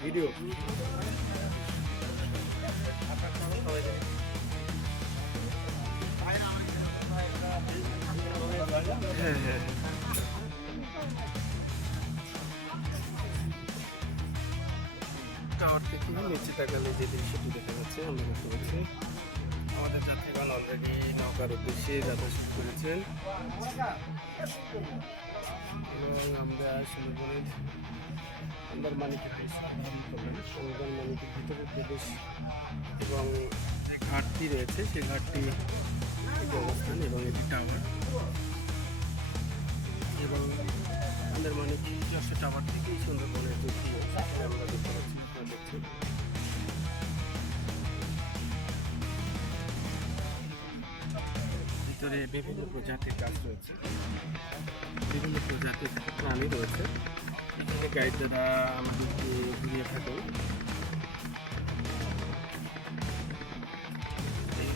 video হ্যাঁ হ্যাঁ tower থেকে নিচে তাকালে যে দৃশ্যটি দেখা যাচ্ছে আমরা দেখতে পাচ্ছি আমাদের যাত্রীগণ অলরেডি নৌকার উদ্দেশ্যে যাত্রা শুরু করেছেন এবং আমরা সুন্দরবনের আন্দারমানিকের আন্দারমানিকের ভিতরে প্রবেশ এবং যে ঘাটটি রয়েছে সেই ঘাটটি অবস্থান এবং এটি টাওয়ার এবং আন্দারমানিক যশোর টাওয়ার থেকেই সুন্দরবনের যে আমরা দেখতে পাচ্ছি দেখছি ভিতরে বিভিন্ন প্রজাতির গাছ রয়েছে বিভিন্ন প্রজাতির প্রাণী রয়েছে এখানে গাইডরা আমাদেরকে ঘুরিয়ে থাকে এই